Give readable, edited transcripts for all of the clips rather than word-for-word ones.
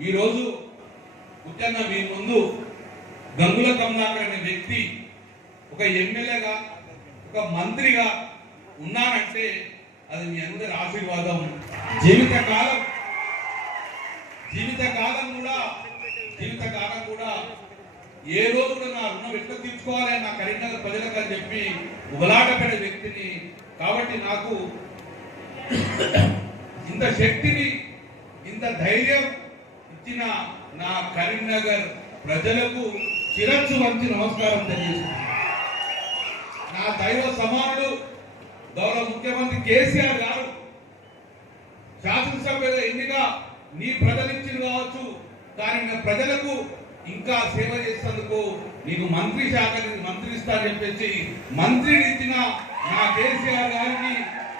ఈరోజు ముఖ్యంగా మీ ముందు గంగుల కమలాకర్ అనే వ్యక్తి ఒక ఎమ్మెల్యేగా ఒక మంత్రిగా ఉన్నారంటే అది మీ అందరి ఆశీర్వాదం. జీవితకాలం కూడా ఏ రోజు కూడా నా రుణం ఎట్లా తీర్చుకోవాలి నా కరీంనగర్ ప్రజలకు అని చెప్పి ఉబలాటపడే వ్యక్తిని. కాబట్టి నాకు ఇంత శక్తిని ఇంత ధైర్యం ఇచ్చిన నా కరీంనగర్ ప్రజలకు శిరస్సు వంచి నమస్కారం తెలియజేస్తున్నాను. నా దైవ సమానుడు గౌరవ ముఖ్యమంత్రి కేసీఆర్ గారు శాసనసభ్యుల ఎన్నిక నీ ప్రజలిచ్చిన కావచ్చు, కానీ నా ప్రజలకు ఇంకా సేవ చేసేందుకు నీకు మంత్రి శాఖని మంత్రి ఇస్తానని చెప్పేసి మంత్రిని ఇచ్చిన నా కేసీఆర్ గారికి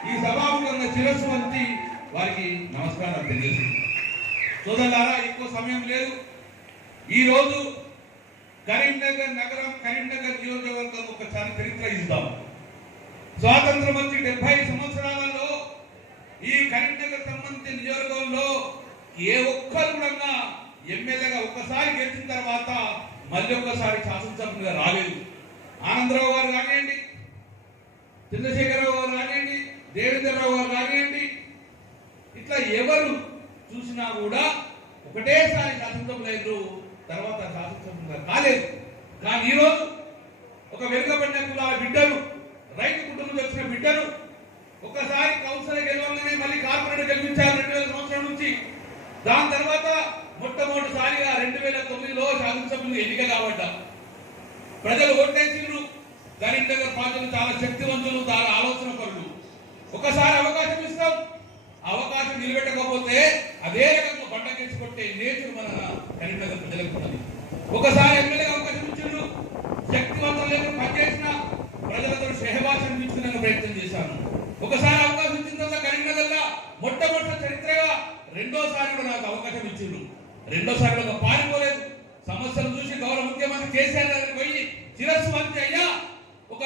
ఈ సభాముఖంగా శిరస్సు వంచి వారికి నమస్కారం తెలియజేస్తున్నాను. సోదరులారా, ఎక్కువ సమయం లేదు. ఈరోజు కరీంనగర్ నగరం, కరీంనగర్ నియోజకవర్గం ఒకసారి చరిత్ర ఇద్దాం. స్వాతంత్రం వచ్చి 70 సంవత్సరాలలో ఈ కరీంనగర్ సంబంధించిన నియోజకవర్గంలో ఏ ఒక్కరు కూడా ఎమ్మెల్యేగా ఒక్కసారి గెలిచిన తర్వాత మళ్ళీ ఒక్కసారి శాసనసభ్యులుగా రాలేదు. ఆనందరావు గారు కానివ్వండి, చంద్రశేఖరరావు గారు కానివ్వండి, దేవేంద్రరావు గారు కానివ్వండి, ఇట్లా ఎవరు చూసినా కూడా ఒకటేసారి శాసనసభ్యులు తర్వాత శాసనసభ్యులుగా కాలేదు. కానీ ఈరోజు ఒక వెనుకబడిన కులాల బిడ్డలు, రైతు కుటుంబం వచ్చిన బిడ్డలు ఒకసారి కౌన్సిలర్ గెలవగానే మళ్ళీ కార్పొరేటర్ గెలిపించారు 2000 సంవత్సరం నుంచి. దాని తర్వాత మొట్టమొదటిసారిగా 2009లో శాసనసభ్యులు ఎన్నిక కాబడ్డా ప్రజలు ఓటేసిండ్రు. కరీంనగర్ ప్రజలు చాలా శక్తివంతులు, చాలా ఆలోచన పరులు. ఒకసారి అవకాశం ఇస్తాం, అవకాశం నిలబెట్టకపోతే అదే రకంగా బండకేసి కొట్టే నేచర్ మన కరీంనగర్ ప్రజలకు ఉన్నది. ఒకసారి ఎమ్మెల్యేగా అవకాశం ఇచ్చిండ్రు, శక్తివంతులు పనిచేసిన ప్రజలతో షెహబాజ్ అనిపించుకునే ప్రయత్నం చేశాను. ఒకసారి అవకాశం ఇచ్చిన తర్వాత కరీంనగర్ లో మొట్టమొదటి చరిత్రగా రెండోసారి కూడా నాకు అవకాశం ఇచ్చిండ్రు. రెండోసారి కూడా పారిపోలేదు. సమస్యలు చూసి గౌరవ ముఖ్యమంత్రి కేసీఆర్ గారికి పోయి శిరస్సు వంచి, అయ్యా ఒక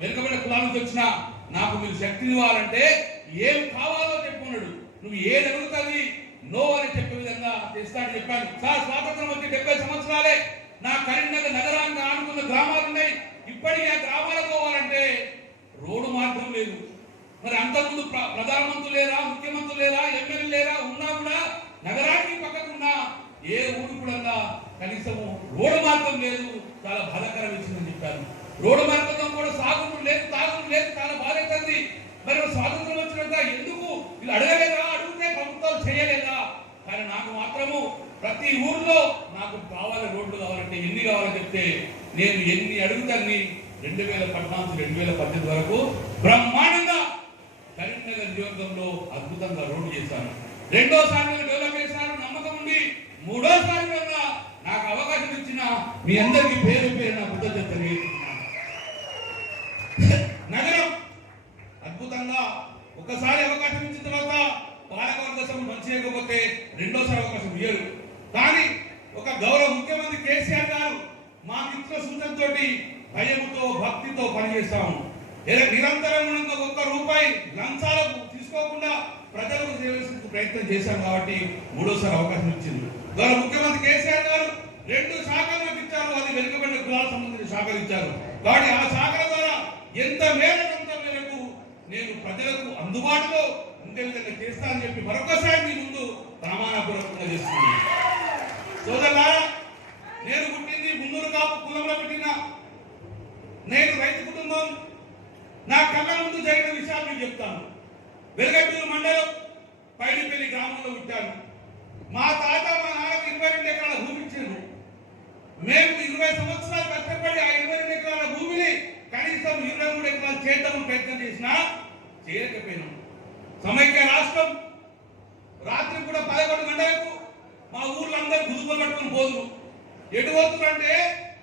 వెనుకబడిన కులాల నుంచి వచ్చిన నాకు మీరు శక్తిని ఇవ్వాలంటే ఏం కావాలో చెప్పుకున్నాడు. నువ్వు ఏది అడుగుతుంది నో అని చెప్పే విధంగా చేస్తాడని చెప్పాను. సార్, స్వాతంత్రం వచ్చి 70 సంవత్సరాలే. నా కరీంనగర్ నగరానికి ఆనుకున్న గ్రామాలు ఉన్నాయి. ఇప్పటికీ ఆ గ్రామాలకు పోవాలంటే రోడ్డు మార్గం లేదు. మరి అంతకుముందు ప్రధానమంత్రులు లేరా, ముఖ్యమంత్రులు లేరా, ఎమ్మెల్యేలు లేరా, ఉన్నా కూడా నగరానికి పక్కకున్న ఏ ఊరు కూడా కనీసం రోడ్డు మార్గం లేదు. చాలా బాధాకరం ఇచ్చిందని చెప్పారు. రోడ్డు మార్గంలో కూడా సాగుడు లేదు, తాగుడు లేదు, చాలా బాధైతుంది. మరి స్వాతంత్రం వచ్చినాక ఎందుకు వీళ్ళు అడగలేదా? అడిగితే ప్రభుత్వాలు చేయలేదా? కానీ నాకు మాత్రము ప్రతి ఊర్లో నాకు కావాలి, రోడ్లు కావాలంటే ఎన్ని కావాలని చెప్తే నేను ఎన్ని అడుగుతాన్ని 2014 2018 వరకు బ్రహ్మాండంగా కరీంనగర్ నియోజకవర్గంలో అద్భుతంగా రోడ్డు చేశాను. రెండోసారి డెవలప్ చేశాను నమ్మకం ఉంది. మూడోసారి కూడా నాకు అవకాశం ఇచ్చిన మీ అందరికీ పేరు పేరు నా కృతజ్ఞత తెలియజేస్తున్నాను. నగరం అద్భుతంగా ఒకసారి అవకాశం ఇచ్చిన తర్వాత పాలకవర్గ సభ మంచి లేకపోతే రెండోసారి అవకాశం ఇయ్యరు. కానీ ఒక గౌరవ ముఖ్యమంత్రి కేసీఆర్ గారు మాకు ఇచ్చిన సూచనతో భయముతో భక్తితో పనిచేస్తాము. నిరంతరం ఒక్క రూపాయి లంచాలకు తీసుకోకుండా ప్రజలకు సేవించేందుకు ప్రయత్నం చేశాం. కాబట్టి మూడోసారి అవకాశం ఇచ్చింది. గౌరవ ముఖ్యమంత్రి కేసీఆర్ గారు 2 శాఖలు ఇచ్చారు. అది వెనుకబడిన కులాలకు సంబంధించిన శాఖలు ఇచ్చారు. కాబట్టి ఆ శాఖల ద్వారా ఎంత మేరకు నేను ప్రజలకు అందుబాటులో ఉండే విధంగా చేస్తానని చెప్పి మరొకసారి మీ ముందు ప్రమాణపూర్వకంగా చేస్తున్నాను. సోదరులారా, నేను పుట్టింది మున్నూరు కాపు కులంలో పుట్టిన నేను రైతు కుటుంబం. నా కళ్ళ ముందు జరిగిన విషయాలు మీకు చెప్తాను. వెలగట్టూరు మండలం పైడిపల్లి గ్రామంలో పుట్టాను. మా తాత మా నాన్నకు 22 ఎకరాల భూమి ఇచ్చిండ్రు. మేము 20 సంవత్సరాలు కష్టపడి ఆ 22 ఎకరాల భూమిని కనీసం 23 ఎకరాలు చేద్దామని ప్రయత్నం చేసినా చేయలేకపోయినాం. సమైక్య రాష్ట్రం రాత్రి కూడా 11 గంటలకు మా ఊర్లో అందరూ గుదుపులు పట్టుకొని పోదురు. ఎటు పోతుందంటే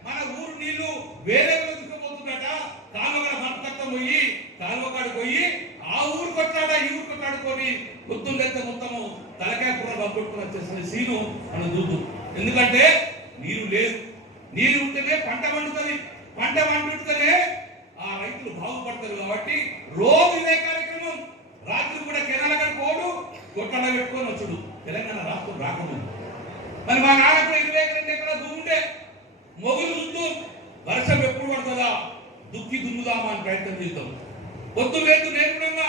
మన ఊరు నీళ్లు వేరే తీసుకుపోతుందట. కాలువగడ మట్టం పోయి కాలువకాడు పోయి ఆ ఊరు కొట్లాడ ఈ ఊరు కొట్లాడుకొని గుర్తుండెత్తే మొత్తము తలకాయ కూర పట్టుకుని వచ్చేసిన సీను మనం చూద్దాం. ఎందుకంటే నీరు లేదు. నీరు ఉంటేనే పంట పండుతుంది. పంట పండుతుంటేనే ఆ రైతులు బాగుపడతారు. కాబట్టి రోజు ఇదే కార్యక్రమం. రాత్రి కూడా కెనాల పోడు కొట్లాడ పెట్టుకొని వచ్చుడు తెలంగాణ రాష్ట్రం రాకముందు. మరి మా నాన్నకు 22 ఎకరాల భూమి ఉంటే మొగులు ముందు వర్షం ఎప్పుడు పడుతుందా దుక్కి దున్నుదామా అని ప్రయత్నం చేద్దాం. పొద్దు లేదు నేర్పుడంగా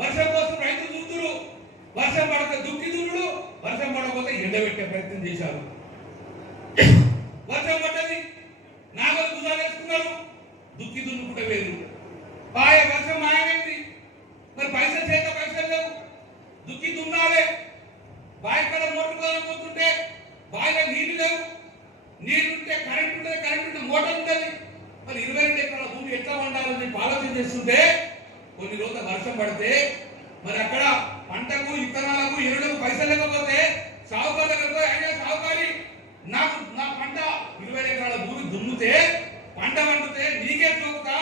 వర్షం కోసం రైతులు చూస్తున్నారు. వర్షం పడితే దుక్కి దున్నుడు, వర్షం పడకపోతే ఎండబెట్టే ప్రయత్నం చేశారు. వర్షం పడ్డది, నాగలు గుజాలు వేసుకున్నారు, దుక్కి దున్నుకుంటే లేదు. వర్షం మాయమైంది. మరి పైసలు చేత పైసలు లేవు, దుక్కి దున్నాలే. బావి కడ మోటార్ కాకపోతుంటే బావిలో నీళ్లు లేవు, నీళ్లుంటే కరెంట్ ఉంటుంది, కరెంట్ ఉంటే మోటార్ ఉంటుంది. మరి 22 ఎకరాల భూమి ఎట్లా వండాలని చెప్పి ఆలోచన చేస్తుంటే కొన్ని రోజులు వర్షం పడితే మరి అక్కడ పంటకు విత్తనాలకు ఎరువులకు పైసలు లేకపోతే సాగుకారు దగ్గరకు అయినా సాగుకారి నాకు నా పంట 20 ఎకరాల భూమి దున్నుతే పంట పండితే నీకే చోకుతా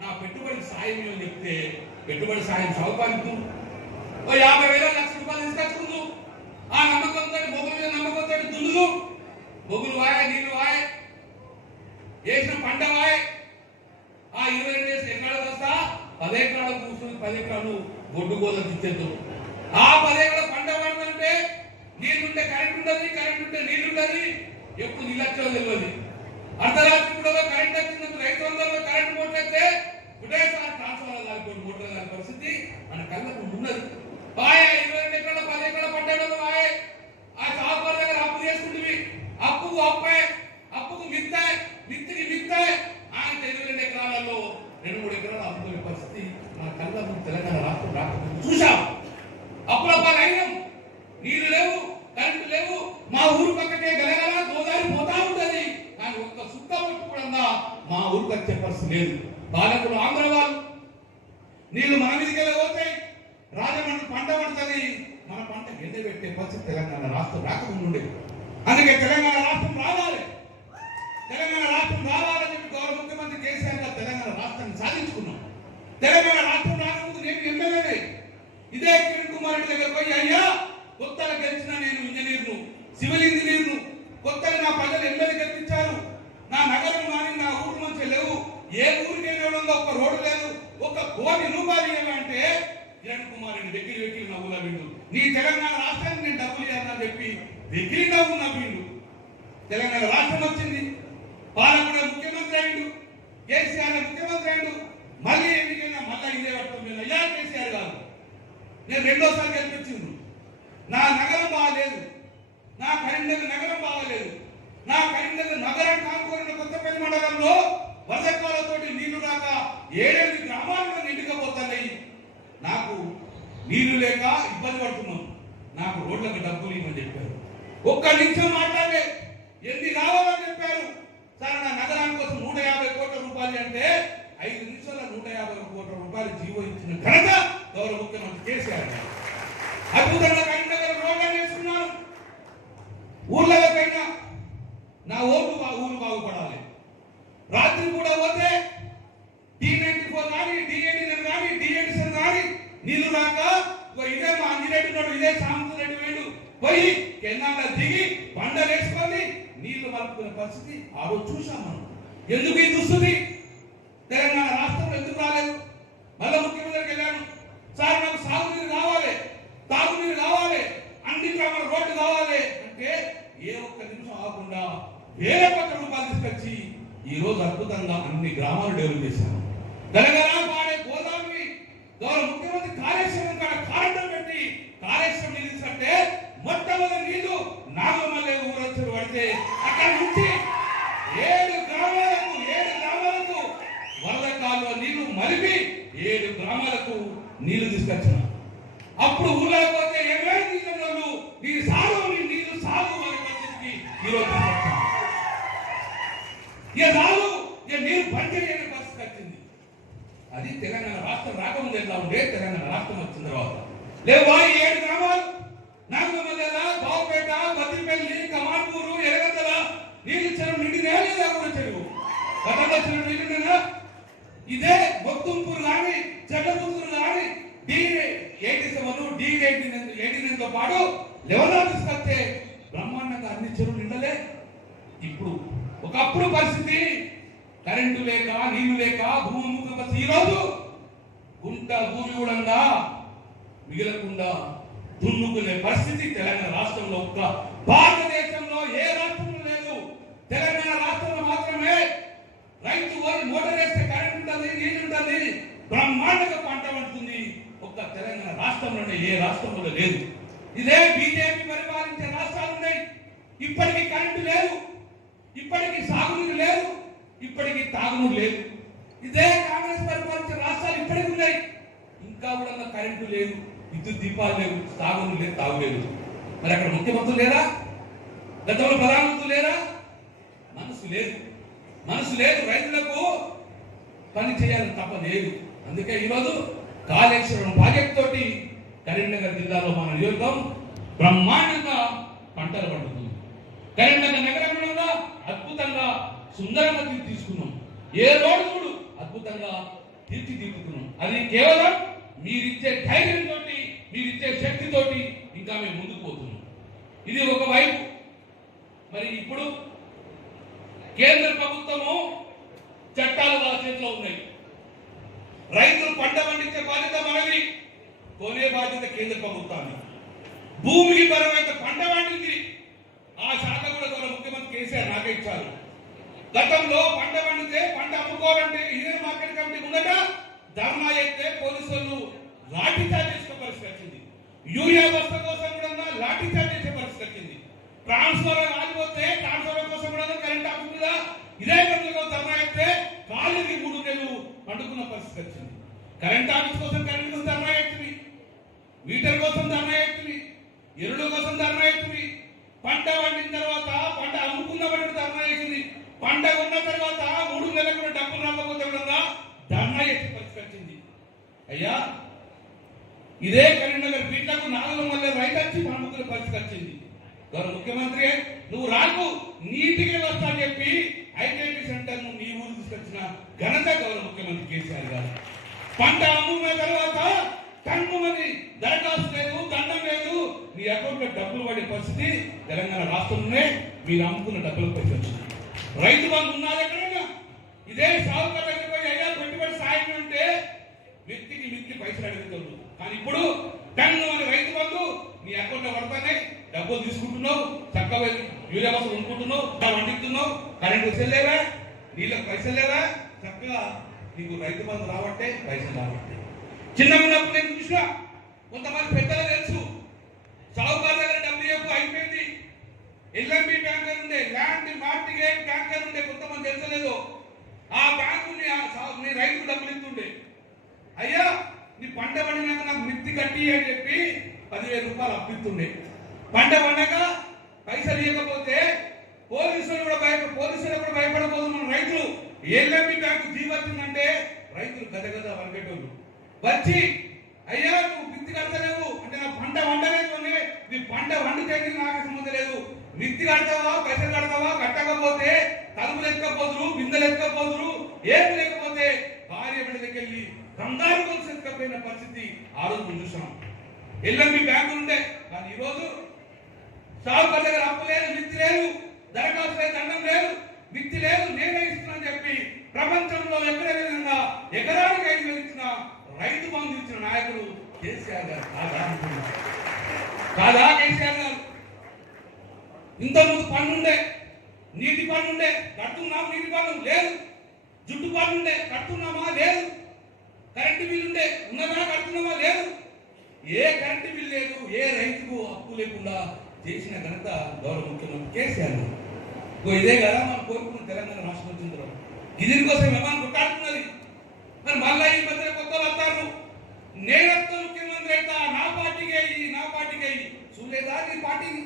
నా పెట్టుబడి సాయం అని చెప్తే పెట్టుబడి సాయం సాగుకారికి 50,000 లక్ష రూపాయలు తీసుకొచ్చుకుందు. ఆ నమ్మకంతో మొగుల మీద నమ్మకంతో దున్నుదు, మొగులు వాయ నీళ్లు వాయ వేసిన పంట వాయ. ఆ 22 ఎకరాలు వస్తా 10 ఎకరాలు కూర్చుని 10 ఎకరాలు గొడ్డు గోదలు ఇచ్చేద్దాం. ఆ 10 ఎకరాల పంట పండుతుంటే నీళ్లుంటే కరెంట్ ఉంటుంది, కరెంట్ ఉంటే నీళ్లు ఉంటుంది. ఎప్పుడు నీళ్ళచ్చో తెలియదు. అర్ధరాత్రి కూడా కరెంట్ వచ్చిందంటే రైతు వందల్లో కరెంట్ మోటార్ ఒకటేసారి ట్రాన్స్ఫార్మర్ కాలిపోయి మోటార్ కాని పరిస్థితి మన కళ్ళకు ఉన్నది. 22 ఎకరాల 10 ఎకరాల పంట వాయ. ఆ చాపల దగ్గర అప్పు చేసుకుంటుంది, అప్పుకు అప్పే, అప్పుకు మిత్తే, మిత్తికి మిత్తే. ఆయన 22 ఎకరాలలో 2-3 ఎకరాలు అమ్ముకునే పరిస్థితి మన కళ్ళకు తెలంగాణ రాష్ట్రం రాకపోతే చూసాం. అప్పుల పాలైనం, నీళ్లు లేవు, కరెంటు లేవు. మా ఊరు పక్కకే గలగల గోదావరి పోతా ఉంటది, కానీ ఒక్క సుక్క పట్టు కూడా మా ఊరికి వచ్చే పరిస్థితి లేదు. పాలకులు ఆంధ్ర వాళ్ళు నీళ్లు మన మీదకి వెళ్ళిపోతాయి, రాజమండ్రి పంట పడుతుంది, మన పంట ఎండబెట్టే పరిస్థితి తెలంగాణ రాష్ట్రం రాకముందు ఉండేది. అందుకే తెలంగాణ రాష్ట్రం రావాలి, తెలంగాణ రాష్ట్రం రావాలని చెప్పి గౌరవ ముఖ్యమంత్రి కేసీఆర్ గారు తెలంగాణ రాష్ట్రాన్ని సాధించుకున్నాం. తెలంగాణ రాష్ట్రం రాకముందు నేను ఎమ్మెల్యేనే ఇదే కిరణ్ కుమార్ రెడ్డి దగ్గర పోయి, అయ్యా కొత్తగా గెలిచిన నేను ఇంజనీర్ను, సివిల్ ఇంజనీర్ను, కొత్తగా నా ప్రజలు ఎమ్మెల్యే గెలిపించారు. నా నగరం కానీ నా ఊరు మంచి లేవు, ఏ ఊరికి వెళ్ళడంలో ఒక రోడ్డు లేదు, 1 కోటి రూపాయలు ఇవ్వాలంటే కిరణ్ కుమార్ రెడ్డి వెకిలి వెకిలి నవ్వులా విండు. నీ తెలంగాణ రాష్ట్రానికి నేను డబ్బులు ఇవ్వాలని చెప్పి వెకిలి నవ్వు నవ్విండు. తెలంగాణ రాష్ట్రం వచ్చింది, పాలకుడు ముఖ్యమంత్రి అయిండు, కేసీఆర్ ముఖ్యమంత్రి అయిండు. మళ్ళీ ఎన్నికైనా మళ్ళీ ఇదే పట్టుకుని అయ్యా కేసీఆర్ గారు నేను 2వ సారి గెలిపించిండు. నా నగరం బాగలేదు, నా కరీంనగర్ నగరం బాగలేదు. నా కరీంనగర్ నగరం కానుకోరిన కొత్తపల్లి మండలంలో వర్షకాలతోటి నీళ్లు రాక 7 గ్రామాలను నిండుకపోతున్నాయి. నాకు నీళ్లు లేక ఇబ్బంది పడుతున్నాం, నాకు రోడ్లకు డబ్బులు ఇవ్వమని చెప్పారు. 1 నిమిషం మాట్లాడే ఎన్ని కావాలని చెప్పారు. సార్ నా నగరానికి కోసం 150 కోట్ల రూపాయలు అంటే 5 నిమిషాల 150 కోట్ల రూపాయలు జీవో ఇచ్చిన ఘనత గౌరవ ముఖ్యమంత్రి కేసీఆర్. అద్భుతంగా కరీంనగర్ రోడ్లు వేసుకున్నాను. ఊళ్ళలో పైన నా ఊరు బాగుపడాలి. రాత్రి కూడా పోతే T94 కానీ D89 కానీ D87 కానీ నీళ్లు రాక ఇదే మా అంజిరెడ్డి ఉన్నాడు, ఇదే సాంబరెడ్డి వేడు పోయి కెనాల దిగి బండలు వేసుకొని నీళ్లు మలుపుకునే పరిస్థితి ఆ రోజు చూసాం మనం. ఎందుకు ఈ దుస్థితి తెలంగాణ రాష్ట్రంలో ఎందుకు రాలేదు? మళ్ళీ ముఖ్యమంత్రికి వెళ్ళాను, సార్ నాకు సాగునీరు కావాలి, తాగునీరు కావాలి, అన్ని గ్రామాల రోడ్డు కావాలి అంటే ఏ ఒక్క నిమిషం ఆగకుండా 1000 కోట్ల రూపాయలు తీసుకొచ్చి ఈ రోజు అద్భుతంగా అన్ని గ్రామాలు డెవలప్ చేశాను. తెలంగాణ పాడే గోదావరి గౌరవ ముఖ్యమంత్రి కాళేశ్వరం కాడ కారణం పెట్టి కాళేశ్వరం నిలిచినట్టే మొట్టమొదటి నీళ్లు నాగమల్లె ఊరొచ్చి పడితే అక్కడి నుంచి 7 గ్రామాలకు వరద కాలువ నీళ్లు మలిపి 7 గ్రామాలకు నీళ్లు తీసుకొచ్చిన. అప్పుడు ఊళ్ళో పోతే ఏమైనా నీళ్ళు నీరు సాగు నీళ్లు సాగు అనే పరిస్థితికి ఈరోజు నీరు పనిచేయని పరిస్థితి వచ్చింది. అది తెలంగాణ రాష్ట్రం రాకముందు ఎట్లా ఉండే, తెలంగాణ రాష్ట్రం వచ్చిన తర్వాత లేవా 7 గ్రామాలు నాగమల్లెల, బావుపేట, బద్దిపల్లి, కమాన్పూరు, ఎరగందల నీళ్ళు చెరువు నిండినా లేదా కూడా చెరువు గతంలో చెరువు నిండినా. ఇదే బొత్తుంపూరు కానీ చెడ్డపుత్తూరు కానీ D87 D89 తో పాటు లెవెల్ తీసుకొస్తే బ్రహ్మాండంగా అన్ని చెరువులు నిండలే. ఇప్పుడు ఒకప్పుడు పరిస్థితి కరెంటు లేక నీళ్లు లేక భూమి ముఖం ఈ రోజు గుంట భూమి కూడా మిగలకుండా దున్నుకునే పరిస్థితి తెలంగాణ రాష్ట్రంలో ఒక్క భారతదేశంలో ఏ రాష్ట్రంలో లేదు. తెలంగాణ రాష్ట్రంలో మాత్రమే రైతు మోటార్ వేస్తే కరెంట్ ఉంటుంది, నీళ్ళు ఉంటుంది, బ్రహ్మాండంగా పంట పండుతుంది. ఒక్క తెలంగాణ రాష్ట్రంలోనే ఏ రాష్ట్రంలో లేదు. ఇదే బీజేపీ పరిపాలించే రాష్ట్రాలు ఉన్నాయి. ఇప్పటికీ కరెంటు లేదు, ఇప్పటికీ సాగునీరు లేదు, ఇప్పటికీ తాగునీరు లేదు. ఇదే కాంగ్రెస్ పరిపాలించే రాష్ట్రాలు ఇప్పటికీ ఉన్నాయి. ఇంకా కూడా కరెంటు లేదు, విద్యుత్ దీపాలు లేవు, సాగునీరు లేదు, తాగులేదు. మరి అక్కడ ముఖ్యమంత్రులు లేరా? గతంలో ప్రధానమంత్రులు లేరా? మనసు లేదు. రైతులకు పని చేయాలని తప్ప లేదు. అందుకే ఈరోజు కాళేశ్వరం ప్రాజెక్ట్ తోటి కరీంనగర్ జిల్లాలో మన నియోజకం బ్రహ్మాండంగా పంటలు పండుతుంది. కరీంనగర్ నగరంలో అద్భుతంగా సుందరంగా తీసుకున్నాం. ఏ రోడ్డు చూడు అద్భుతంగా తీర్చిదిద్దుకున్నాం. అది కేవలం మీరిచ్చే ధైర్యంతో, మీరిచ్చే శక్తితోటి ఇంకా మేము ముందుకు పోతున్నాం. ఇది ఒకవైపు. మరి ఇప్పుడు కేంద్ర ప్రభుత్వము చట్టాలు వాళ్ళ చేతిలో ఉన్నాయి. రైతులు పంట పండించే బాధ్యత మనది, కొనే బాధ్యత కేంద్ర ప్రభుత్వాన్ని. భూమికి పరమైన పంట పండింది ఆ శాఖ కూడా గౌరవ ముఖ్యమంత్రి కేసీఆర్ నాకే ఇచ్చారు. గతంలో పంట పండితే పంట అమ్ముకోవాలంటే ఇదే మార్కెట్ కమిటీ ముందట ధర్నా చేస్తే పోలీసులు లాఠీ చార్జ్ చేసే పరిస్థితి వచ్చింది. యూరియా బస్తా కోసం కూడా లాఠీ చార్జ్ చేసే పరిస్థితి వచ్చింది. ట్రాన్స్ఫర్ ఆగిపోతే ట్రాన్స్ఫర్ కోసం కూడా కరెంట్ ఆఫీస్ మీద ఇదే గంటలో ధర్నా చేస్తే కాలికి 3 నెలలు పండుకున్న పరిస్థితి వచ్చింది. కరెంట్ ఆఫీస్ కోసం కరెంట్ కోసం ధర్నా చేస్తుంది, మీటర్ కోసం ధర్నా చేస్తుంది, ఎరువుల కోసం ధర్నా చేస్తుంది. పంట పండిన తర్వాత పంట అమ్ముకున్నప్పుడు ధర్నా చేసింది. పంట ఉన్న తర్వాత 3 నెలలకు కూడా డబ్బులు రాకపోతే కూడా ధర్నా చేసే పరిస్థితి వచ్చింది. అయ్యా ఇదే కరీంనగర్ బీట్లకు 4 వల్ల రైతు వచ్చి అమ్ముకునే పరిస్థితి వచ్చింది. గౌరవ ముఖ్యమంత్రి నువ్వు రాకు నీటికి వస్తా చెప్పి ఐటీఐటీ సెంటర్ ను నీ ఊరు తీసుకొచ్చిన ఘనత గౌరవ ముఖ్యమంత్రి కేసీఆర్ గారు. పంట అమ్ముకున్న తర్వాత టన్నుమని దరఖాస్తు లేదు, దండం లేదు, నీ అకౌంట్ లో డబ్బులు పడే పరిస్థితి తెలంగాణ రాష్ట్రంలోనే మీరు అమ్ముకున్న డబ్బులకు పట్టి వచ్చింది. రైతు బంధు ఉన్నది ఎక్కడైనా ఇదే సాగుకారు దగ్గర పోయి అయ్యా పెట్టుబడి సాయం అంటే వ్యక్తికి పైసలు అడుగుతుంది. కానీ ఇప్పుడు టన్ను అని రైతు బంధు నీ అకౌంట్ లో పడతానే డబ్బులు తీసుకుంటున్నావు, చక్కగా యూరియా బస్సులు కొనుక్కుంటున్నావు, వండిస్తున్నావు, కరెంటు సెల్లేవా, నీళ్ళకి పైసలు లేవా, చక్కగా నీకు రైతు బంధు రావట్టే పైసలు రావట్టే. చిన్నప్పుడు నేను చూసినా కొంతమంది పెద్దలు తెలుసు, సాగుకారు దగ్గర డబ్బు అయిపోయింది. ఎల్ఎంబి బ్యాంకర్ ఉండే, ల్యాండ్ మార్టిగేజ్ బ్యాంకర్ ఉండే, కొంతమంది తెలుసలేదు. ఆ బ్యాంకు నీ రైతుకు డబ్బులు ఇస్తుండే. అయ్యా నీ పంట పండినాక నాకు మిత్తి కట్టి అని చెప్పి 10,000 రూపాయలు అప్పిస్తుండే. పంట పండగ పైసలు ఇవ్వకపోతే పోలీసులు కూడా భయపడబోదు. మన రైతులు ఎల్ఎంబి బ్యాంకు జీవచ్చిందంటే రైతులు గదగద వరకెట్టోళ్ళు వచ్చి అయ్యా నువ్వు మిత్తి కడతలేవు అంటే నా పంట వండలేదు అని, నీ పంట వండితే నాకు సంబంధం లేదు, మిత్తి కడతావా పైసలు కడతావా, కట్టకపోతే తలుపులు ఎక్కకపోదురు, బిందెలు ఎక్కకపోదురు, ఏమి లేకపోతే భార్య బిడ్డలకి వెళ్ళి బంగారు గొలుసు ఎక్కకపోయిన పరిస్థితి ఆ రోజు చూసాం. ఎల్ఎంబి బ్యాంకు ఉండే. కానీ ఈరోజు సాగుకారు దగ్గర అప్పు లేదు, మిత్తి లేదు, దరఖాస్తు లేదు, దండం లేదు, మిత్తి లేదు, నేనే ఇస్తున్నా చెప్పి ప్రపంచంలో ఎక్కడ విధంగా ఎకరానికి 5,000 ఇచ్చిన రైతు బంధు ఇచ్చిన నాయకుడు కేసీఆర్ గారు కాదా కేసీఆర్ గారు? ఇంతకుముందు పన్నుండే, నీటి పన్నుండే, కడుతున్నాము, నీటి పన్ను లేదు. జుట్టు పన్నుండే, కడుతున్నామా లేదు. కరెంటు బిల్లు ఉండే, ఉన్నదా, కడుతున్నామా లేదు. ఏ కరెంటు బిల్లు లేదు, ఏ రైతుకు అప్పు లేకుండా చేసిన ఘనత గౌరవ ముఖ్యమంత్రి కేసీఆర్ గారు. ఇదే కదా మనం కోరుకున్న తెలంగాణ రాష్ట్రం వచ్చిన తర్వాత దీని కోసం ఏమన్నా కొట్టాడుతున్నది. మరి మళ్ళా ఈ మధ్య కొత్త వస్తారు, నేనంతా ముఖ్యమంత్రి అయితే నా పార్టీకి అయ్యి చూడలేదా నీ పార్టీని?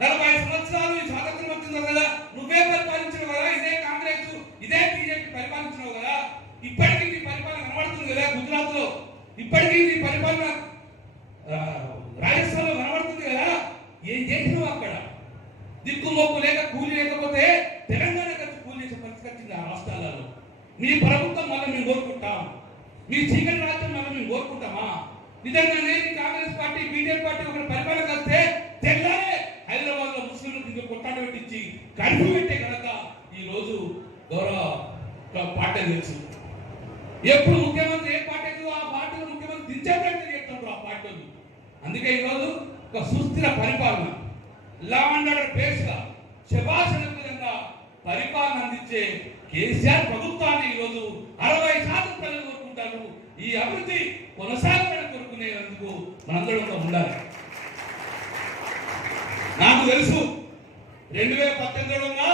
40 సంవత్సరాలు ఈ స్వాతంత్రం వచ్చింది కదా, నువ్వే పరిపాలించినావు కదా, ఇదే కాంగ్రెస్ ఇదే బీజేపీ పరిపాలించినావు కదా, ఇప్పటికీ నీ పరిపాలన కనబడుతుంది కదా గుజరాత్ లో, ఇప్పటికీ నీ పరిపాలన రాజస్థాన్ లో కనబడుతుంది కదా. ఏం చేసినావు అక్కడ? దిక్కు మొక్కు లేక కూలి లేకపోతే తెలంగాణ ఖర్చు కూలి చేసే పరిస్థితి వచ్చింది ఆ రాష్ట్రాలలో. మీ ప్రభుత్వం మళ్ళీ మేము కోరుకుంటాం, మీ చీకటి రాజ్యం మళ్ళీ మేము కోరుకుంటామా? నిజంగానే కాంగ్రెస్ పార్టీ బీజేపీ పార్టీ ఒకటి పరిపాలన వస్తే తెల్లారే హైదరాబాద్ లో ముస్లింలకు ఇంకో కొట్టాడు పెట్టించి కడుపు పెట్టే కనుక ఈ రోజు గౌరవ పార్టీ తెలుసు. ఎప్పుడు ముఖ్యమంత్రి ఏ పార్టీ ఆ పార్టీలో ముఖ్యమంత్రి దించే ప్రయత్నం చేస్తున్నారు ఆ పార్టీలు. అందుకే ఈరోజు ఒక సుస్థిర పరిపాలన, లా అండ్ ఆర్డర్ బేస్గా శభాషణ విధంగా పరిపాలన అందించే కేసీఆర్ ప్రభుత్వాన్ని ఈరోజు 60% ప్రజలు కోరుకుంటారు. ఈ అభివృద్ధి కొనసాగాలని కోరుకునేందుకు మనందరం ఉండాలి. నాకు తెలుసు 2018లో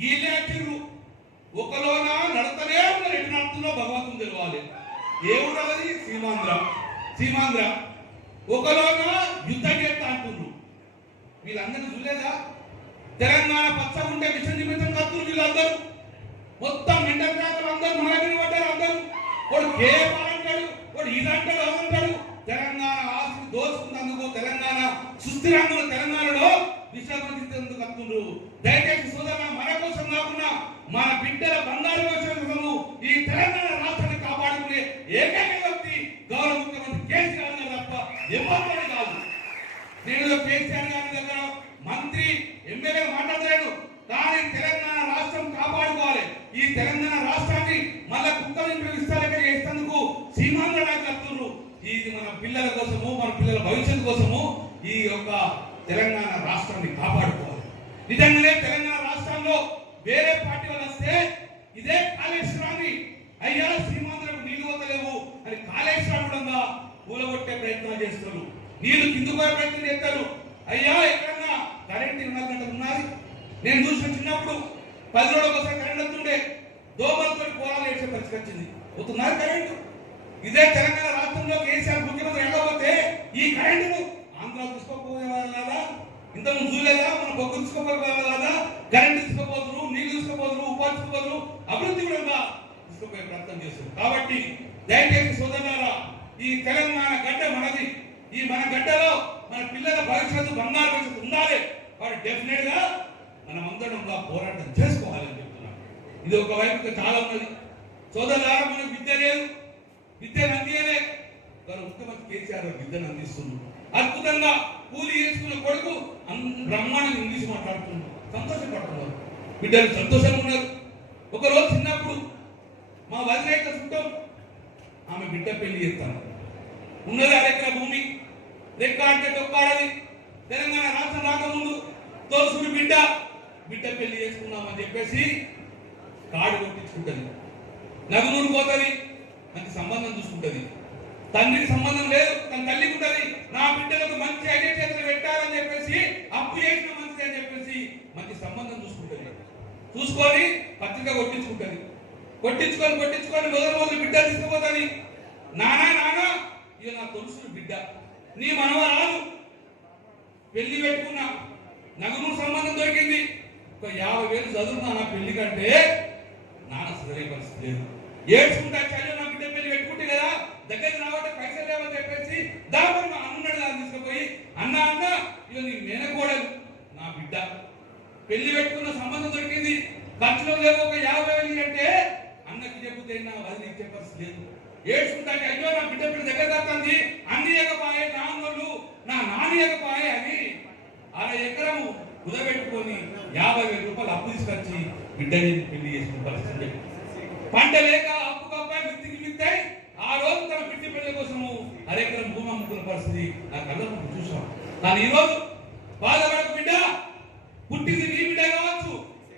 గీలే వచ్చిర్రు, ఒకలోన నడతనే ఉన్న ఎటు నడుతుందో భగవంతుని తెలవాలి. ఏ ఊరది? సీమాంధ్ర. ఒకలోన యుద్ధం చేస్తా అంటున్నారు. వీళ్ళందరినీ చూడలేదా? తెలంగాణ పచ్చ ఉంటే విషయం నిమిత్తం కత్తులు వీళ్ళందరూ మొత్తం మెంటల్ జాతలు అందరూ మన మీద పడ్డారు. అందరూ వాడు కేపాల్ అంటాడు, వాడు ఇదంటాడు, అదంటాడు. తెలంగాణ ఆస్తి దోచుకున్నందుకు, తెలంగాణ సుస్థిరంగా తెలంగాణలో విశ్రాంతించేందుకు కత్తులు. దయచేసి సోదరులు, మన కోసం కాకుండా మన బిడ్డల బంగారు కోసము ఈ తెలంగాణ రాష్ట్రాన్ని కాపాడుకునే ఏకైక వ్యక్తి గౌరవ ముఖ్యమంత్రి కేసీఆర్ గారు తప్ప ఎవరు కాదు. నేను కేసీఆర్ గారి దగ్గర మంత్రి ఎమ్మెల్యే మాట్లాడలేను, కానీ తెలంగాణ రాష్ట్రం కాపాడుకోవాలి. ఈ తెలంగాణ రాష్ట్రాన్ని మళ్ళా కుక్కలు విస్తారంగా చేసేందుకు సీమాంధ్ర నాయకులు ఇది మన పిల్లల కోసము, మన పిల్లల భవిష్యత్తు కోసము ఈ యొక్క తెలంగాణ రాష్ట్రాన్ని కాపాడుకోవాలి. నిజంగానే తెలంగాణ రాష్ట్రంలో వేరే పార్టీ వాళ్ళు వస్తే ఇదే కాళేశ్వరాన్ని అయ్యా సీమాంధ్రకు నీళ్లు వదలేవు అని కాళేశ్వరం కూడా కూలగొట్టే ప్రయత్నం చేస్తారు. నీళ్లు కిందకు పోయే ప్రయత్నం చేస్తారు. అయ్యా ఎక్కడన్నా కరెంట్ 24 గంటలు ఉన్నది. నేను చూసిన చిన్నప్పుడు 10 రోజులకు ఒకసారి కరెంట్ వస్తుండే, దోమలతో పోరాలు వేసే పరిస్థితి వచ్చింది. వస్తున్నారు కరెంటు. ఇదే తెలంగాణ రాష్ట్రంలో కేసీఆర్ ముఖ్యమంత్రి వెళ్ళకపోతే ఈ కరెంటును ఆంధ్ర తీసుకోపోయేవాళ్ళ ఇంతకు చూడలేదా? మన బొగ్గు తీసుకోపోయేవాళ్ళ కరెంట్ తీసుకోపోతున్నారు, నీళ్లు తీసుకోపోతున్నారు, ఉపాధి తీసుకోపోతున్నారు, అభివృద్ధి కూడా తీసుకుపోయే ప్రయత్నం చేస్తారు. కాబట్టి దయచేసి సోదరులారా, ఈ తెలంగాణ గడ్డ మనది. ఈ మన గడ్డలో మన పిల్లల భవిష్యత్తు, బంగారు భవిష్యత్తు ఉండాలి. వాడు డెఫినెట్ గా మనం అందరం పోరాటం చేసుకోవాలని చెప్తున్నాం. ఇది ఒక వైపు చాలా ఉన్నది. సోదరులారా, మనకు విద్య లేదు, విద్యను అందియలే. ముఖ్యమంత్రి కేసీఆర్ విద్యను అందిస్తున్నారు. అద్భుతంగా కూలి చేసుకున్న కొడుకు బ్రహ్మాండంగా ఇంగ్లీష్ మాట్లాడుతున్నారు, సంతోషపడుతున్నారు. బిడ్డలు సంతోషంగా ఉన్నారు. ఒకరోజు చిన్నప్పుడు మా వదిలేక చుట్టం ఆమె బిడ్డ పెళ్లి చేస్తాను. ఉన్నది అరెకర భూమి, లెక్క అంటే తొక్కాడది. తెలంగాణ రాష్ట్రం రాకముందు తోసుకుని బిడ్డ పెళ్లి చేసుకున్నామని చెప్పేసి కాడు కొట్టించుకుంటుంది, నగునూరు పోతుంది, మంచి సంబంధం చూసుకుంటుంది. తండ్రికి సంబంధం లేదు, తన తల్లికి ఉంటుంది. నా బిడ్డలకు మంచి ఐడియా చేతులు పెట్టాలని చెప్పేసి అప్పు చేసిన మంచిది అని చెప్పేసి మంచి సంబంధం చూసుకుంటుంది. చూసుకొని పత్రిక కొట్టించుకుంటుంది. కొట్టించుకొని మొదలు బిడ్డ తీసుకుపోతుంది. నానా ఇక నా తొలుసులు బిడ్డ, నీ మనవరాలు పెళ్లి పెట్టుకున్నా, నగునూరు సంబంధం దొరికింది, ఒక 50,000 చదువుతున్నా నా పెళ్లి కంటే నాన్న సరే పరిస్థితి లేదు. ఏడ్చుకుంటా చదివి నా బిడ్డ పెళ్లి పెట్టుకుంటే కదా దగ్గరికి రావట్టే పైసలు లేవని చెప్పేసి దాని అన్నాడు దాన్ని తీసుకుపోయి అన్న ఇక నీ మేనకోడలు నా బిడ్డ పెళ్లి పెట్టుకున్న సంబంధం దొరికింది, ఖర్చులో లేవు, ఒక 50,000 అంటే అన్నకి చెబితే నా వదిలి ఇచ్చే పరిస్థితి లేదు. ఏడ్చుకుంటా అయ్యో నా బిడ్డ పెళ్లి దగ్గర తగ్గింది, అన్ని ఎగపాయే నాన్నోళ్ళు నా నాని ఎగపాయే అని 1/2 ఎకరము కుదబెట్టుకొని 50,000 రూపాయలు అప్పు తీసుకొచ్చి బిడ్డని పెళ్లి చేసుకున్న పరిస్థితి. పంట లేక అప్పు కప్పాయి, మిత్తికి మిత్తాయి. ఆ రోజు తన బిడ్డ పెళ్లి కోసము 1/2 ఎకరం భూమి అమ్ముకున్న పరిస్థితి నా కళ్ళకు చూసాం. కానీ ఈ రోజు బాధపడకు బిడ్డ, పుట్టింది నీ బిడ్డ కావచ్చు,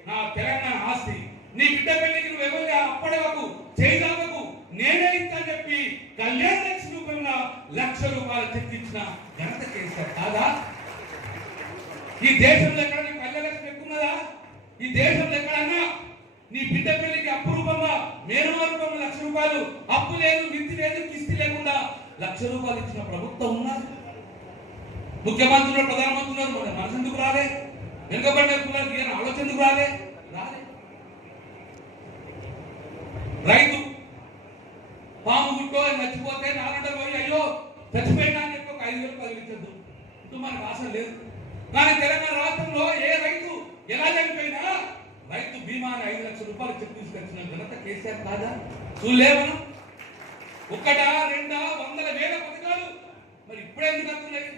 నా తెలంగాణ ఆస్తి. నీ బిడ్డ పెళ్లికి నువ్వు ఎవరిగా అప్పడవకు, చేయదామకు, నేనే ఇస్తా చెప్పి కళ్యాణ లక్ష్మి రూపంలో 1,00,000 రూపాయలు చెక్కించిన ఘనత కేసీఆర్ కాదా? ఈ దేశంలో ఎక్కడైనా కళ్యాణ లక్ష్మి ఎక్కున్నదా? ఈ దేశంలో ఎక్కడన్నా నీ బిడ్డ పెళ్లికి అప్పు రూపంగా, మేరుమా రూపంలో 1,00,000 రూపాయలు అప్పు లేదు, మిత్తి లేదు, కిస్తీ లేకుండా 1,00,000 రూపాయలు ఇచ్చిన ప్రభుత్వం ఉన్నది. ముఖ్యమంత్రులు, ప్రధానమంత్రులు మనసు ఎందుకు రాలే? వెనుకబడిన కులానికి ఆలోచన ఎందుకు రాలే? రైతు పాము గుట్టో మర్చిపోతే 4 పోయి అయ్యో చచ్చిపోయినా అని చెప్పి ఒక 5,000 కలిగించద్దు, కుటుంబానికి ఆశ లేదు. కానీ తెలంగాణ రాష్ట్రంలో ఏ రైతు ఎలా చనిపోయినా రైతు బీమాని 5,00,000 రూపాయలు చెక్ తీసుకొచ్చిన ఘనత కేసీఆర్ కాదా? చూడలేమను ఒక్కటా 2 వందల వేల పథకాలు మరి ఇప్పుడే ఎందుకు వస్తున్నాయి?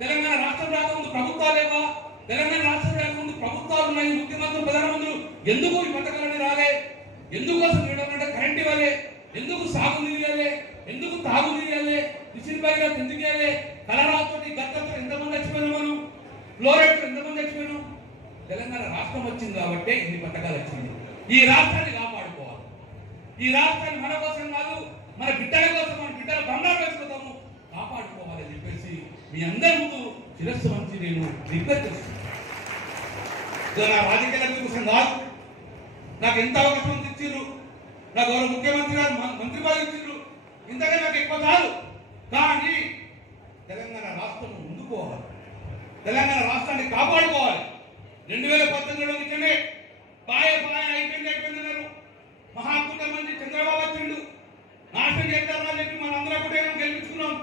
తెలంగాణ రాష్ట్రం రాకముందు ప్రభుత్వాలు లేవా? తెలంగాణ రాష్ట్రం రాకముందు ప్రభుత్వాలు ఉన్నాయి, ముఖ్యమంత్రులు, ప్రధానమంత్రులు ఎందుకు ఈ పథకాలన్నీ రాలే? ఎందుకోసం చూడాలంటే కరెంట్ ఇవ్వాలి, ఎందుకు సాగునీరు ఇవ్వాలి, ఎందుకు తాగునీరు ఇవ్వాలి, విసిరిపోయిన ఎందుకు ఇవ్వాలి, కలరాతోటి గద్దతో ఎంతమంది చచ్చిపోయినా మనం, ఫ్లోరైడ్ ఎంతమంది చచ్చిపోయినాం. తెలంగాణ రాష్ట్రం వచ్చింది కాబట్టి ఇన్ని పథకాలు వచ్చింది. ఈ రాష్ట్రాన్ని కాపాడుకోవాలి. ఈ రాష్ట్రాన్ని మన కోసం కాదు, మన బిడ్డల కోసం, మన బిడ్డల బంగారు వేసుకుంటాము, కాపాడుకోవాలని చెప్పేసి మీ అందరి ముందు శిరస్సు వంచి నేను రిక్వెస్ట్ చేస్తున్నాను. నా రాజకీయాల కోసం కాదు, నాకు ఎంత అవకాశం ఇచ్చిండ్రు, నా గౌరవ ముఖ్యమంత్రి గారు మంత్రి పదవి ఇచ్చిండ్రు, ఇంతగా నాకు ఎక్కువ కాదు. కానీ తెలంగాణ రాష్ట్రం ముందుకోవాలి, తెలంగాణ రాష్ట్రాన్ని కాపాడుకోవాలి. 2019లో ఇక్కడనే పాయ అయిపోయిందన్నారు. మహాకూటమి చంద్రబాబు వచ్చిండు, నాశనం చేస్తారని చెప్పి మనందరం కూడా గెలిపించుకున్నాం.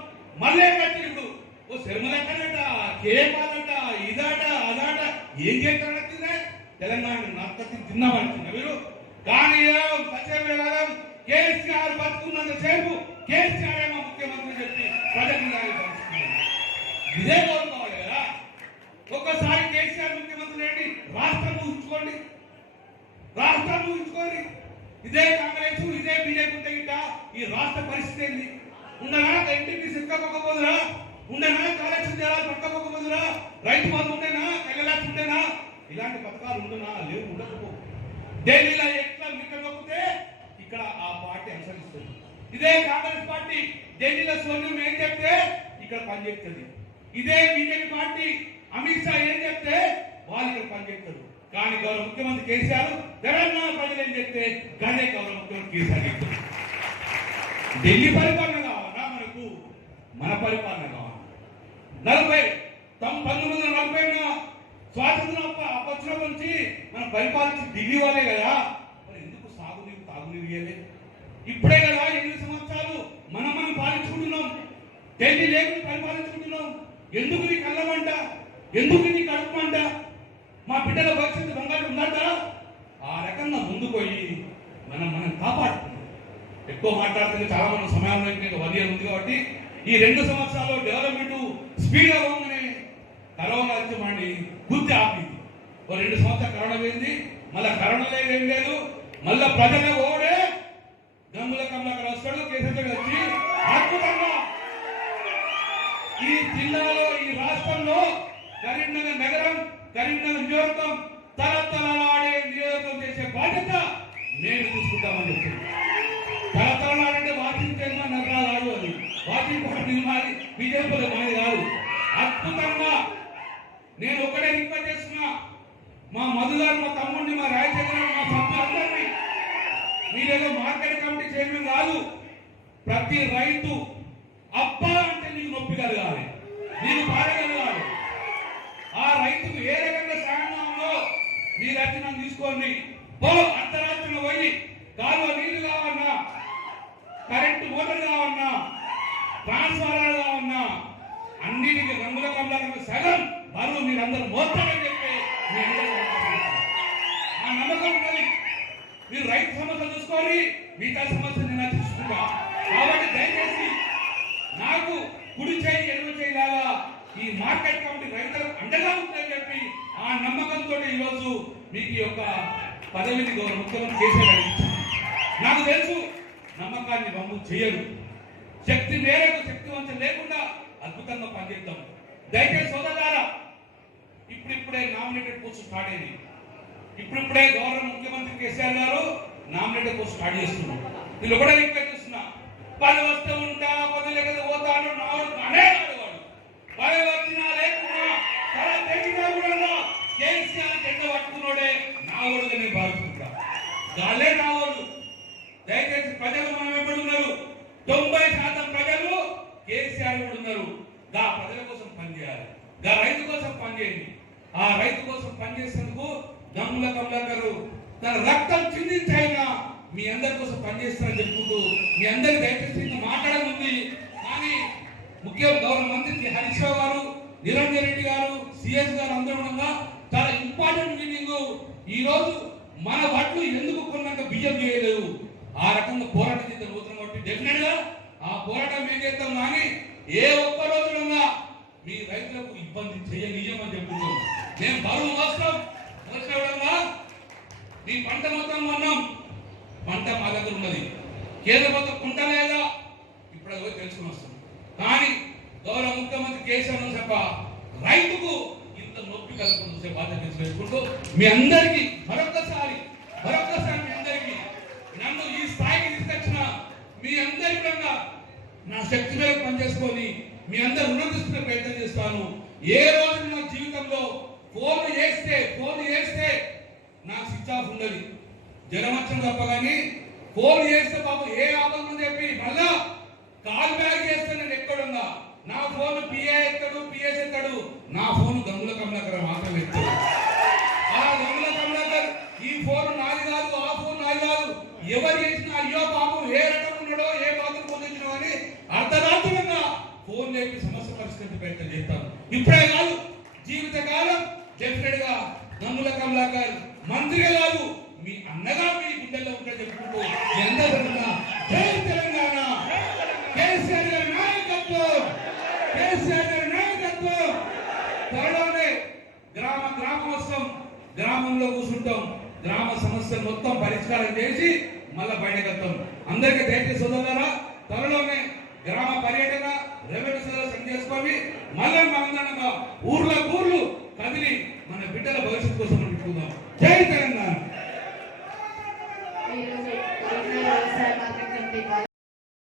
మళ్ళీ కట్టిండు ఓ శర్మలెక్కనట, కేపాలట, ఇదాట అదాట ఏం చేస్తారనొచ్చిందే తెలంగాణ నక్కతి తిన్నామనుకున్నా మీరు. కానీ సత్యమేళం కేసీఆర్ బతుకున్నంత సేపు కేసీఆర్ మా ముఖ్యమంత్రి చెప్పి ప్రజలు ఇదే కోరుకోవాలి కదా. ఒక్కసారి కేసీఆర్ ముఖ్యమంత్రి ఏంటి, రాష్ట్రం ఊహించుకోండి, రాష్ట్రం ఊహించుకోండి. ఇదే కాంగ్రెస్ ఇదే బీజేపీ ఉంటే గిట్ట ఈ రాష్ట్ర పరిస్థితి ఏంటి? ఉండనా ఎంపీ సిక్కకపోదురా, ఉండనా కాలేజ్ జలాలు పట్టుకోకపోదురా, రైతు బంధు ఉండేనా, కళ్యాణ్ ఉండేనా, ఇలాంటి పథకాలు ఉండనా? లేవు, ఉండకపో. ఢిల్లీలో ఎట్లా మీట నొక్కితే ఇక్కడ ఆ పార్టీ అనుసరిస్తుంది. ఇదే కాంగ్రెస్ పార్టీ ఢిల్లీలో సోనియం ఏం చెప్తే ఇక్కడ పనిచేస్తుంది. ఇదే బీజేపీ పార్టీ అమిత్ షా ఏం చెప్తే వాళ్ళు ఇక్కడ పనిచేస్తారు. కానీ గౌరవ ముఖ్యమంత్రి కేసీఆర్ తెలంగాణ ప్రజలు ఏం చెప్తే గదే గౌరవ ముఖ్యమంత్రి కేసీఆర్ చెప్తారు. ఢిల్లీ పరిపాలన కావాలా మనకు, మన పరిపాలన కావాలి. 1940 స్వాతంత్రం అప్పట్లో నుంచి మనం పరిపాలించి ఢిల్లీ వాళ్ళే కదా, మరి ఎందుకు సాగునీరు తాగునీరు ఇయ్యలే? ఇప్పుడే కదా 8 సంవత్సరాలు మనం పాలించుకుంటున్నాం, ఢిల్లీ లేకుండా పరిపాలించుకుంటున్నాం. ఎందుకు నీ కళ్ళమంట, ఎందుకు నీ కడుపుమంట? మా బిడ్డల భవిష్యత్తు బంగారు ఉందంట. ఆ రకంగా ముందు పోయి మనం కాపాడుతున్నాం. ఎక్కువ మాట్లాడుతుంది చాలా మంది సమయంలో ఇంకా 1 year ఉంది కాబట్టి ఈ 2 సంవత్సరాల్లో డెవలప్మెంట్ స్పీడ్గా పోగానే కరోనా వచ్చి మండి గుర్తి ఆపింది. 2 సంవత్సరాలు కరోనా పోయింది, మళ్ళీ కరోనా ఏం లేదు, మళ్ళీ ప్రజల ఓడే గంగుల కమలాకర్ వస్తాడు, కేసీఆర్ వచ్చి అద్భుతంగా ఈ జిల్లాలో ఈ రాష్ట్రంలో కరీంనగర్ నగరం, కరీంనగర్ నియోజకవర్గం తలతలలాడే నియోజకవర్గం చేసే బాధ్యత నేను తీసుకుంటామని చెప్తున్నాను. తలతలలాడంటే వాకింగ్ చైర్మన్ నగరాలు అది, వాకింగ్ పార్టీ మాది, బీజేపీలో మాది కాదు. అద్భుతంగా నేను ఒకటే రిక్వెస్ట్ చేస్తున్నా, మా మధు గారు, మా తమ్ముడిని, మా రాజశేఖర్, మా సభ్యులందరినీ, మీరేదో మార్కెట్ కమిటీ చైర్మన్ కాదు, ప్రతి రైతు అబ్బా అంటే నీకు నొప్పి కలగాలి, నీకు బాధ కలగాలి. ఆ రైతుకు ఏ రకంగా సాయంలో మీరు వచ్చి నన్ను తీసుకోండి, అర్ధరాత్రిలో పోయి కాలువ నీళ్లు కావన్నా, కరెంటు మోటార్ కావన్నా, ట్రాన్స్ఫార్మర్ కావన్నా, అన్నిటికీ రంగుల కమలాలకు సగం బరువు మీరందరూ మోస్తారని చెప్పి ఆ నమ్మకం ఉన్నది. మీరు రైతు సమస్యలు చూసుకోవాలి, మిగతా సమస్యలు నేను చూసుకుంటా. కాబట్టి దయచేసి నాకు కుడి చేయి ఎడమ చేయి లాగా ఈ మార్కెట్ కమిటీ రైతులకు అండగా ఉంటుందని చెప్పి ఆ నమ్మకంతో ఈరోజు మీకు ఈ యొక్క పదవిని గౌరవ ముఖ్యమంత్రి కేసీఆర్ ఇచ్చారు. నాకు తెలుసు నమ్మకాన్ని వమ్ము చేయరు, శక్తి మేరకు శక్తివంతం లేకుండా అద్భుతంగా పనిచేద్దాం. దయచేసి సోదరులారా, ఇప్పుడిప్పుడే నామినేటెడ్ పోస్ట్ స్టార్ట్ అయింది. ఇప్పుడిప్పుడే గౌరవ ముఖ్యమంత్రి కేసీఆర్ గారు నామినేటెడ్ పోస్ట్ స్టార్ట్ చేస్తున్నారు. నేను ఒకటే రిక్వెస్ట్ చేస్తున్నా, 10 వస్తే ఉంటా, 10 లేకపోతే పోతాను, నాడు అనేవాడు వాడు 10 వచ్చినా లేకున్నా చాలా తెగినా కూడా కేసీఆర్ చెడ్డ పట్టుకున్నాడే నావుడుగా నేను భావిస్తుంటా. గాలే నావుడు. దయచేసి ప్రజలు మనం ఎప్పుడు ఉన్నారు, 90% ప్రజలు కేసీఆర్ కూడా ఉన్నారు. గా ప్రజల కోసం పనిచేయాలి, గా రైతు కోసం పనిచేయండి. ఆ రైతు కోసం పనిచేసేందుకు గంగుల కమలాకర్ తన రక్తం చిందించైనా మీ అందరి కోసం పనిచేస్తారని చెప్పుకుంటూ మీ అందరి దయచేసి మాట్లాడనుంది. కానీ ముఖ్య గౌరవ మంత్రి హరీష్ రావు గారు, నిరంజన్ రెడ్డి గారు, సిఎస్ గారు అందరూ ఉండగా చాలా ఇంపార్టెంట్ మీటింగ్. ఈ రోజు మన వడ్లు ఎందుకు కొన్నాక బియ్యం చేయలేదు, ఆ రకంగా పోరాటం చేద్దాం పోతున్నాం కాబట్టి డెఫినెట్ గా ఆ పోరాటం ఏం చేద్దాం. కానీ ఏ ఒక్క రోజులుగా మీ రైతులకు ఇబ్బంది చేయనియమని చెప్తున్నాం. మేము బరువు మోస్తాం, మోసడంగా మీ పంట మొత్తం కొన్నాం, పంట మా దగ్గర ఉన్నది, కేంద్ర మొత్తం కుంట లేదా ఇప్పుడు అది తెలుసుకుని వస్తాం. కానీ గౌరవ ముఖ్యమంత్రి దేశంలో చెప్ప రైతుకు ఇంత నొప్పి కలుపు చూసే బాధ్యత తీసుకుంటూ మీ అందరికీ మరొకసారి మీ అందరికీ నన్ను ఈ స్థాయికి తీసుకొచ్చిన మీ అందరి కూడా నా శక్తి మేరకు పనిచేసుకొని మీ అందరు రుణం తీసుకునే ప్రయత్నం చేస్తాను. ఏ రోజు నా జీవితంలో ఫోన్ చేస్తే నాకు స్విచ్ ఆఫ్ ఉండదు. జ్వరం వచ్చిన తప్ప కానీ ఫోన్ చేస్తే బాబు ఏ ఆపద చెప్పి మళ్ళా కాల్ బ్యాక్ చేస్తే నేను ఎక్కడున్నా నా ఫోన్ పిఏ ఎత్తాడు, పిఎస్ ఎత్తాడు, నా ఫోన్ గంగుల కమలాకర్ మాత్రం ఎత్తాడు. ఆ గంగుల కమలాకర్ ఈ ఫోన్ నాది కాదు, ఆ ఫోన్ నాది కాదు, ఎవరు చేసినా అయ్యో పాపం ఏ రకం ఉన్నాడో ఏ బాధలు పొందించడో అని అర్ధరాత్రంగా ఫోన్ లేపి సమస్య పరిష్కరించే ప్రయత్నం చేస్తాను. ఇప్పుడే కాదు, జీవితకాలం డెఫినెట్ గా గంగుల కమలాకర్ మంత్రిగా కాదు మీ అన్నగా మీ గుండెల్లో ఉంటాడు చెప్పుకుంటూ జై తెలంగాణ, కేసీఆర్ గారి నాయకత్వం, కేసీఆర్ గారి నాయకత్వం. త్వరలోనే గ్రామోత్సవం, గ్రామంలో కూర్చుంటాం, గ్రామ సమస్యలు మొత్తం పరిష్కారం చేసి మళ్ళా బయటకెళ్తాం. అందరికీ దయచేసి సోదరులారా, త్వరలోనే గ్రామ పర్యటన రెవెన్యూ సదస్సు చేసుకొని మళ్ళీ మనందరంగా ఊర్లు కదిలి మన బిడ్డల భవిష్యత్తు కోసం పెట్టుకుందాం. జై తెలంగాణ.